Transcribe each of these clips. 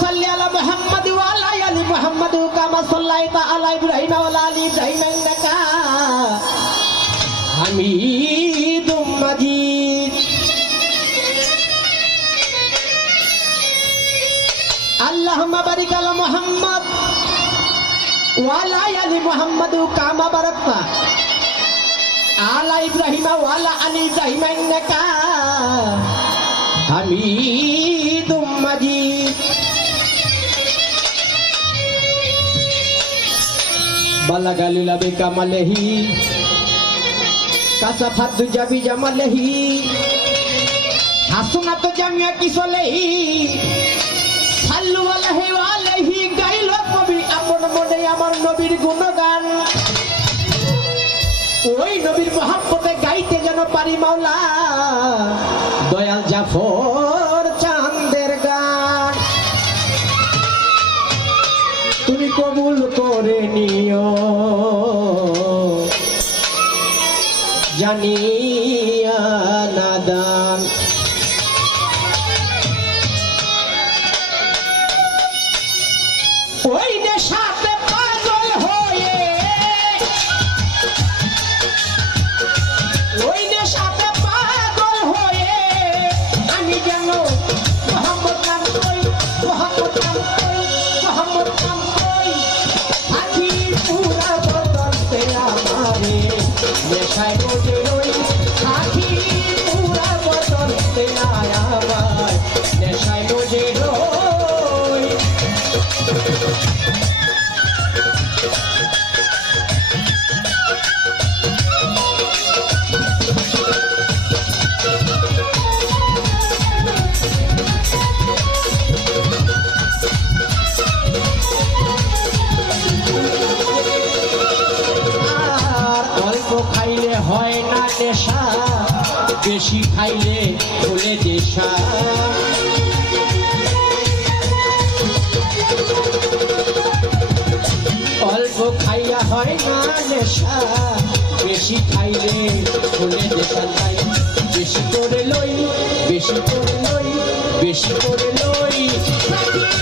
সাল্লি আলা মুহাম্মাদি ওয়া আলা আলি মুহাম্মাদি কামা সাল্লাইতা আলা ইব্রাহিম ওয়া আলা আলি আলি মুহাম্মাদি কামা হামিদুম মাজিদ। বালাগালুলা বেকামালেহি কাসা ফাদু জাবি জামালেহি হাসুনা তো জামিয়া কিসলেহি সাল্লু আলাইহি আলাইহি গাইল কবি আপন মনে আমার নবীর গুণগান ওই নবীর মহাব্বতে গাইতে যেন পারি মাওলা দয়াল জাফর করে নিও। জানিয়া নেশায় বসে রই হয় না নেশা, বেশি খাইলে ভুলে দেশা অল্প খাইয়া হয় না নেশা, বেশি খাইলে ভুলে দেশা তাই। বেশি করে লই, বেশি করে লই, বেশি করে লই।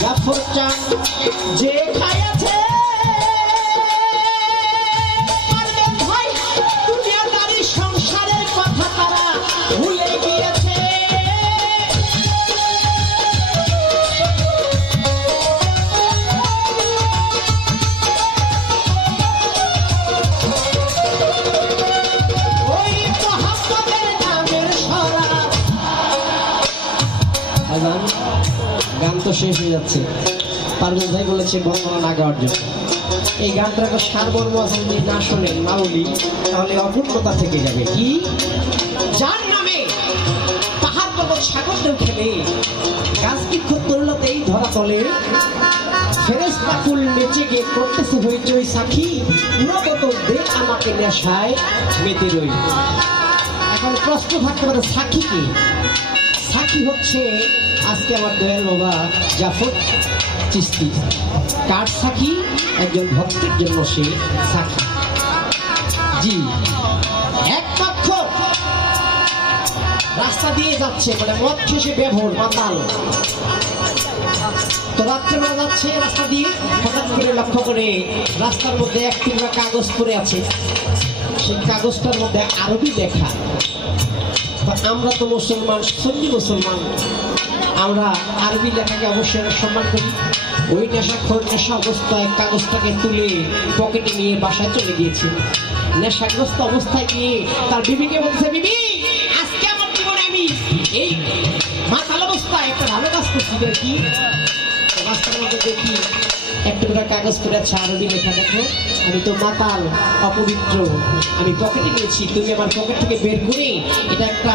জাফর চান যে খাইয়াছে শেষ হয়ে যাচ্ছে। পারভেজ ভাই বলেছে, বর্ণনা না গাওয়ার জন্য। এই গানটার একটা সারবর্ম আছে, যদি না শোনেন বলি তাহলে অপূর্ণতা থেকে যাবে। কি? যার নামে পাহাড় পর্বত সাগর ঢেউ খেলে, গাছ বৃক্ষ তরুলতেই ধরা ফেরেস্তা ফুল গিয়ে আমাকে নেশায় এখন থাকতে পারে, সাক্ষী কি? সাক্ষী হচ্ছে আজকে আমার দয়াল বাবা জাফর চিস্তি। কার সাক্ষী? একজন ভক্তের জন্য সে সাক্ষী। জি রাস্তা দিয়ে যাচ্ছে মানে মদ খেসে বেভোর, মাতাল। তো রাত্রে রাত্রেবেলা যাচ্ছে রাস্তা দিয়ে, হঠাৎ করে লক্ষ্য করে রাস্তার মধ্যে এক টুকরা কাগজ পড়ে আছে। সেই কাগজটার মধ্যে আরবি তা আমরা তো মুসলমান সন্নি মুসলমান। আমরা আরবি লেখাকে অবশ্যই সম্মান করি। ওই নেশাখোর নেশা অবস্থায় কাগজটাকে তুলে পকেটে নিয়ে বাসায় চলে গিয়েছে। নেশাগ্রস্ত অবস্থায় গিয়ে তার বিবিকে বলছে, বিবি, আজকে আমার জীবনে আমি এই মাতাল অবস্থায় একটা ভালো কাজ করছি, দেখি। রাস্তার মধ্যে দেখি, একটা করে কাগজ করে আছে আরবি লেখা দেখো। আমি তো মাতাল, অপবিত্র। আমি পকেটে নিয়েছি তুমি আমার পকেট থেকে বের করে এটা একটা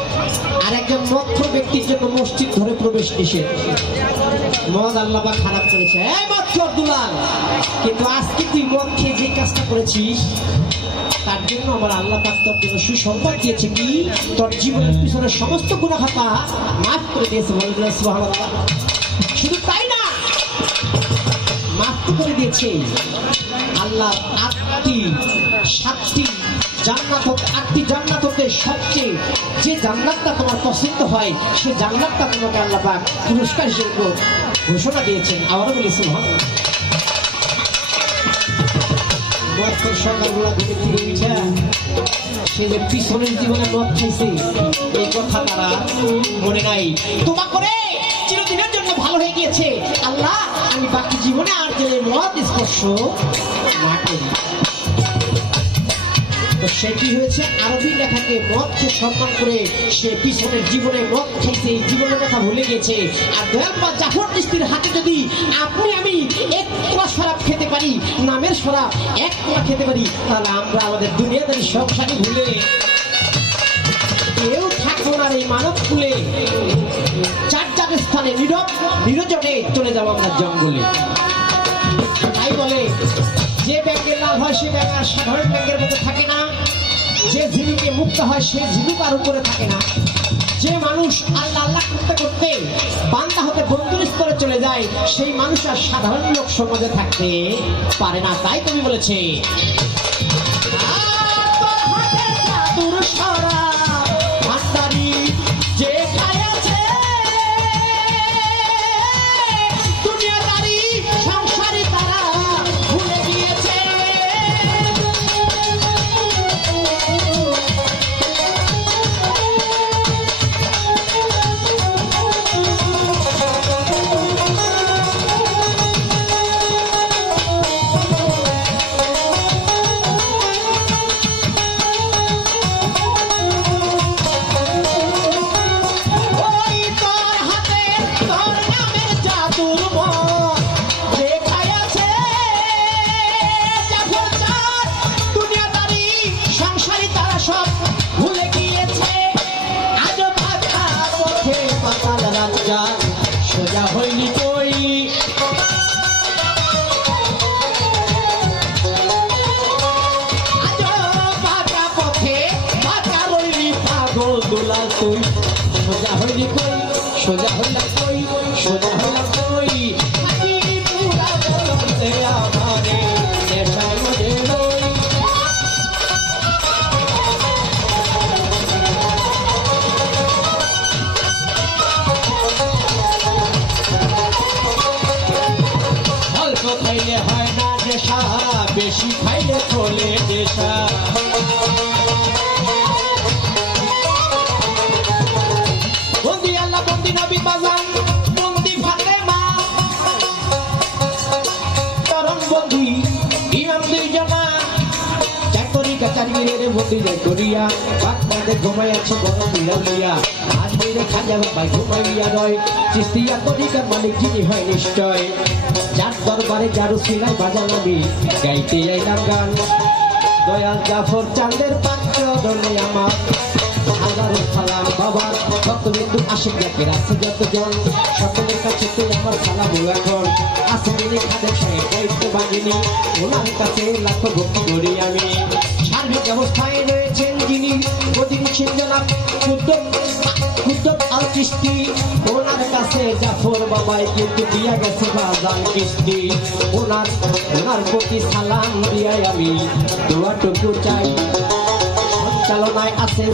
আর একজন মক্ষ ব্যক্তির জন্য মসজিদ ধরে প্রবেশ নিষেধ। মদ আল্লাহ বা খারাপ করেছে। এই মক্ষ দুলাল, কিন্তু আজকে তুই খেয়ে যে কাজটা করেছিস, তার জন্য আমার আল্লাহ পাক তোর জন্য সুসংবাদ দিয়েছে কি? তোর জীবনের পিছনে সমস্ত গুণাখাতা মাফ করে দিয়েছে বলে শুধু তাই না, মাফ করে দিয়েছে। আল্লাহ আটটি, সাতটি জান্নাত হতে আটটি জান্নাত হতে সবচেয়ে যে জান্নাতটা তোমার পছন্দ হয়, সে জান্নাতটা তোমাকে আল্লাহ পাক পুরস্কার হিসেবে ঘোষণা দিয়েছেন। আবারও বলেছেন বয়স্কের সকালবেলা ঘুরে ফিরে সে যে পিছনের জীবনে এই কথা তারা মনে নাই। জন্য ভালো হয়ে গিয়েছে। আল্লাহ, আমি বাকি জীবনে আর এই মদ স্পর্শ না করি তো সে কি হয়েছে? আরবি লেখাকে মদকে সম্মান করে সে পিছনের জীবনে মদ খাইছে এই জীবনের কথা ভুলে গেছে। আর দয়াল বা জাফর মিস্ত্রির হাতে যদি আপনি আমি এক শরাব খেতে পারি, নামের শরাব এক খেতে পারি, তাহলে আমরা আমাদের দুনিয়াদারি সংসারে ভুলে কেউ থাকব না এই মানব কুলে। চার চার স্থানে নীরব নিরজনে চলে যাব আমরা জঙ্গলে। তাই বলে যে ব্যাংকের লাভ হয় সে ব্যাংক আর সাধারণ ব্যাংকের মধ্যে থাকে না। যে ঝিনুকে মুক্ত হয় সে ঝিনুক আর উপরে থাকে না। যে মানুষ আল্লাহ আল্লাহ করতে করতে বান্দা হতে বন্ধুর স্তরে চলে যায়, সেই মানুষ আর সাধারণ লোক সমাজে থাকতে পারে না। তাই তুমি বলেছে 要回你。খাইলে হয় না নেশা, বেশি খাইলে চলে নেশা। বন্দি বন্দি চাকরি কাচারি রে করিয়া ঘুমাই আছে বড় বিড়ালিয়া মেরে খাজা বাবা ঘুমাইয়া হয় নিশ্চয়। যার দরবারে যারু সিলাই বাজান আমি গাইতে আইলাম গান। দয়াল জাফর চাঁদের পাত্র দলে আমার। হাজারো সালাম বাবা, ভক্তবিন্দু আশিক জাকের আছে যতজন সকলের কাছে তো আমার সালাম এখন। আছে যিনি খাদের সাহেব দায়িত্ব বাগিনী। ওনার কাছে লাখ ভক্তি করি আমি। সার্বিক অবস্থায় রয়েছেন যিনি প্রতিদিন জনাব উদ্যোগ উদ্যোগ আল কিস্তি ওনার কাছে ওনার ওনার প্রতি সালাম দিয়াই আমি দোয়াটুকু চাই সঞ্চালনায় আছেন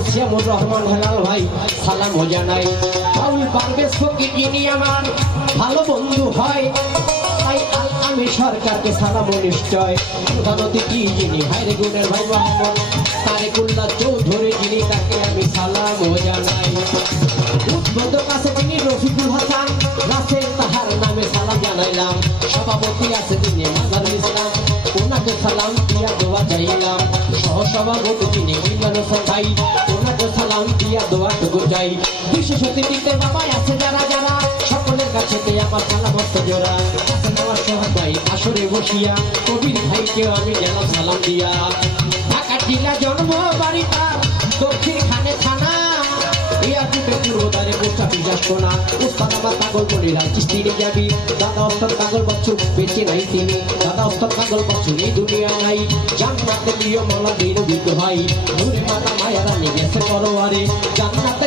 রহমান হেলাল ভাই সালাম জানাই বাউল পারভেজ ফকির যিনি আমার ভালো বন্ধু হয়। আমি সরকারকে সালাম নিশ্চয়। প্রধান অতিথি যিনি? হাইরে গুণের ভাই মোহাম্মদ তারেকুল্লাহ চৌধুরী যিনি, তাকে আমি সালাম জানাই। উদ্বোধক আছে যিনি রফিকুল হাসান, রাসেল তাহার নামে সালাম জানাইলাম। সভাপতি আছে যিনি মাজারুল ইসলাম। ওনাকে সালাম দিয়া দোয়া চাইলাম। সহসভাপতি যিনি ইমরান হোসেন ভাই। ওনাকে সালাম দিয়া দোয়া টুকু চাই। বিশেষ অতিথিতে বাবাই আছে যারা যারা। সকলের কাছে আমার সালামত জোড়া। আসরে বসিয়া, কবির ভাইকে আমি যেন সালাম দিয়া। ঢাকা জেলা জন্ম বাড়ি দক্ষিণ খানে থানা দাদা অস্তর পাগল বাচ্চু, বেঁচে নাই দাদা অস্তর পাগল বাচ্চু, এই দুনিয়া প্রিয় মালা বীর বিদ্য ভাই নূরে মাতা মায়া রানী গেছে পরোয়ারে জান্নাতে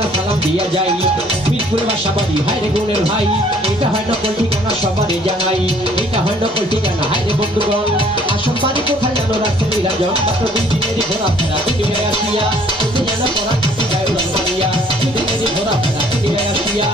দিয়া যাই। মিরপুরে বাসা বাড়ি হাই রে গুণের ভাই, এটা হয় নকল ঠিকানা, সবারই জানাই। এটা হয় নকল ঠিকানা হাই রে বন্ধুগণ। আসাম পারি কোথায় যেন রাখছে নিরঞ্জন মাত্র দুই দিনেরই ঘোরা ফেরা দুনিয়ায় আসিয়া, তুমি যেন করা কাছে গায়ে উড়ান মারিয়া, দুই দিনেরই ঘোরা ফেরা দুনিয়ায় আসিয়া।